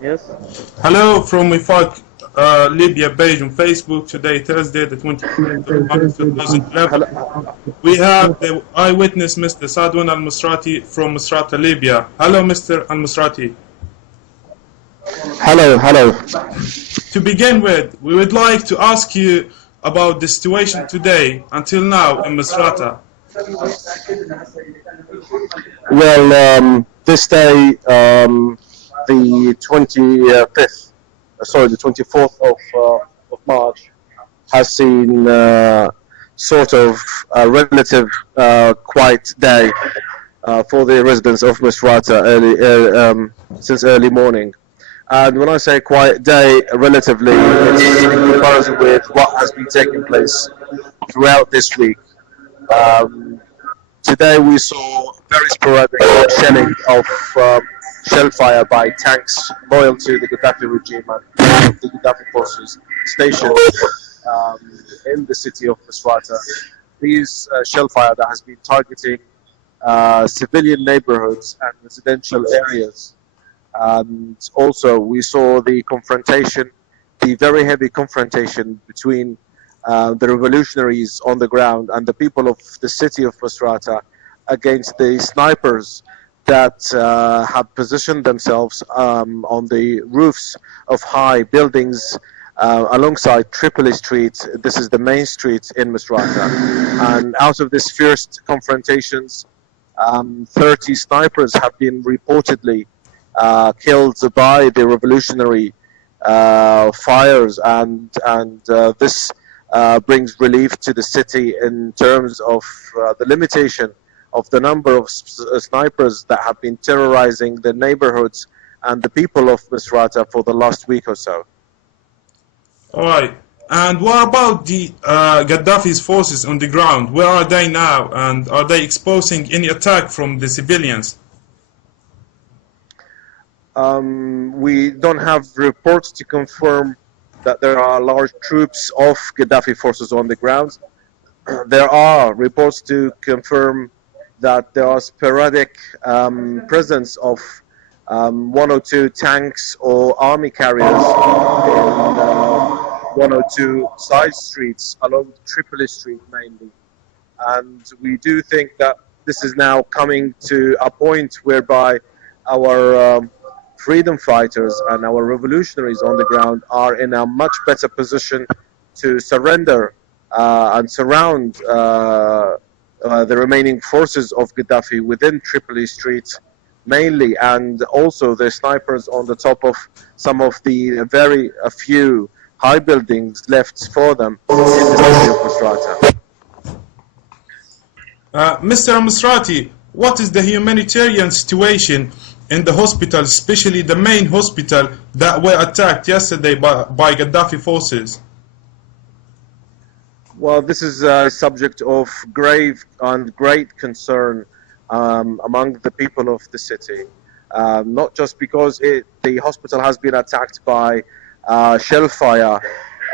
Yes. Hello from Wefaq, Libya page on Facebook. Today, Thursday, the 25th of March 2011. We have the eyewitness, Mr. Sauddon Almisurate from Misurata Libya. Hello, Mr. Almisurate. Hello. To begin with, we would like to ask you about the situation today until now in Misurata. Well, this day, the 24th of March, has seen sort of a relative quiet day for the residents of Misurata since early morning. And when I say quiet day, relatively, it's in comparison with what has been taking place throughout this week. Today we saw very sporadic shelling of shell fire by tanks loyal to the Gaddafi regime and the Gaddafi forces stationed in the city of Misurata. These shell fire that has been targeting civilian neighborhoods and residential areas. And also we saw the very heavy confrontation between the revolutionaries on the ground and the people of the city of Misurata against the snipers that have positioned themselves on the roofs of high buildings alongside Tripoli Street. This is the main street in Misurata. And out of these fierce confrontations, 30 snipers have been reportedly killed by the revolutionary fires, and this brings relief to the city in terms of the limitation of the number of snipers that have been terrorizing the neighborhoods and the people of Misurata for the last week or so. All right. And what about the Gaddafi's forces on the ground? Where are they now? And are they exposing any attack from the civilians? We don't have reports to confirm that there are large troops of Gaddafi forces on the ground. There are reports to confirm that there are sporadic presence of 1 or 2 tanks or army carriers in 1 or 2 side streets along Tripoli Street mainly. And we do think that this is now coming to a point whereby our freedom fighters and our revolutionaries on the ground are in a much better position to surrender and surround the remaining forces of Gaddafi within Tripoli Street mainly, and also the snipers on the top of some of the a few high buildings left for them in the city of Misurata. Mr. Almisurate, what is the humanitarian situation in the hospital, especially the main hospital that were attacked yesterday by Gaddafi forces? Well, this is a subject of grave and great concern among the people of the city. Not just because the hospital has been attacked by shell fire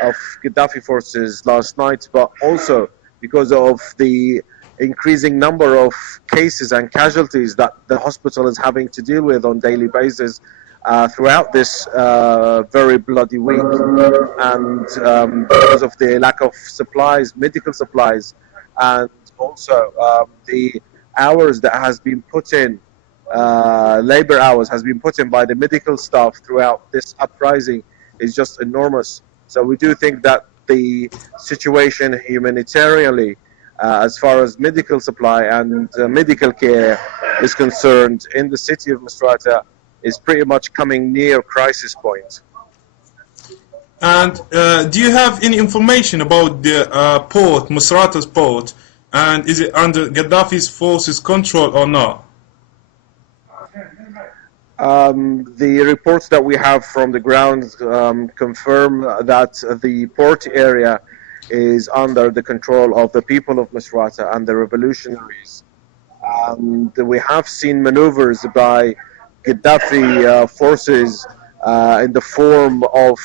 of Gaddafi forces last night, but also because of the increasing number of cases and casualties that the hospital is having to deal with on a daily basis throughout this very bloody week, and because of the lack of supplies, medical supplies, and also the hours that has been put in, labor hours has been put in by the medical staff throughout this uprising is just enormous. So we do think that the situation humanitarianly, as far as medical supply and medical care is concerned in the city of Misurata, is pretty much coming near crisis point. And do you have any information about the port, Misurata's port, and is it under Gaddafi's forces' control or not? The reports that we have from the ground confirm that the port area is under the control of the people of Misurata and the revolutionaries. We have seen maneuvers by Gaddafi forces in the form of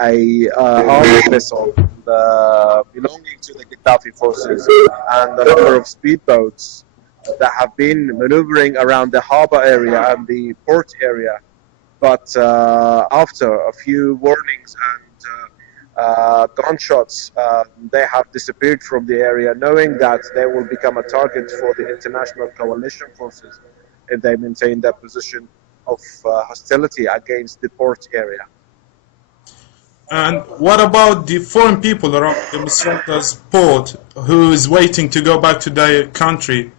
a army vessel belonging to the Gaddafi forces and a number of speedboats that have been maneuvering around the harbor area and the port area but after a few warnings and gunshots, they have disappeared from the area, knowing that they will become a target for the international coalition forces if they maintain their position of hostility against the port area. And what about the foreign people around the Misrata's port who is waiting to go back to their country?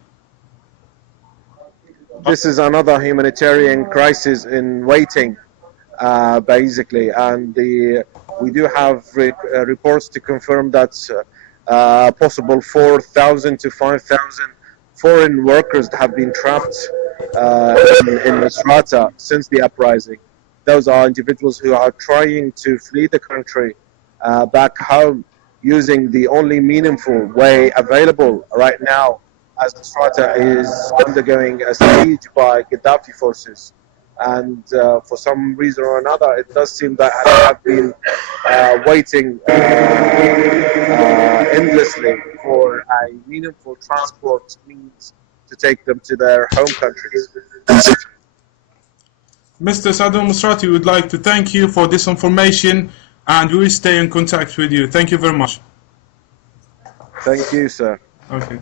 This is another humanitarian crisis in waiting, basically, and we do have reports to confirm that possible 4,000 to 5,000 foreign workers have been trapped in Misrata since the uprising. Those are individuals who are trying to flee the country back home using the only meaningful way available right now, as Misrata is undergoing a siege by Gaddafi forces. And for some reason or another, it does seem that they have been waiting endlessly for a meaningful transport means to take them to their home countries. Mr. Sauddon Almisurate, we would like to thank you for this information, and we will stay in contact with you. Thank you very much. Thank you, sir. Okay.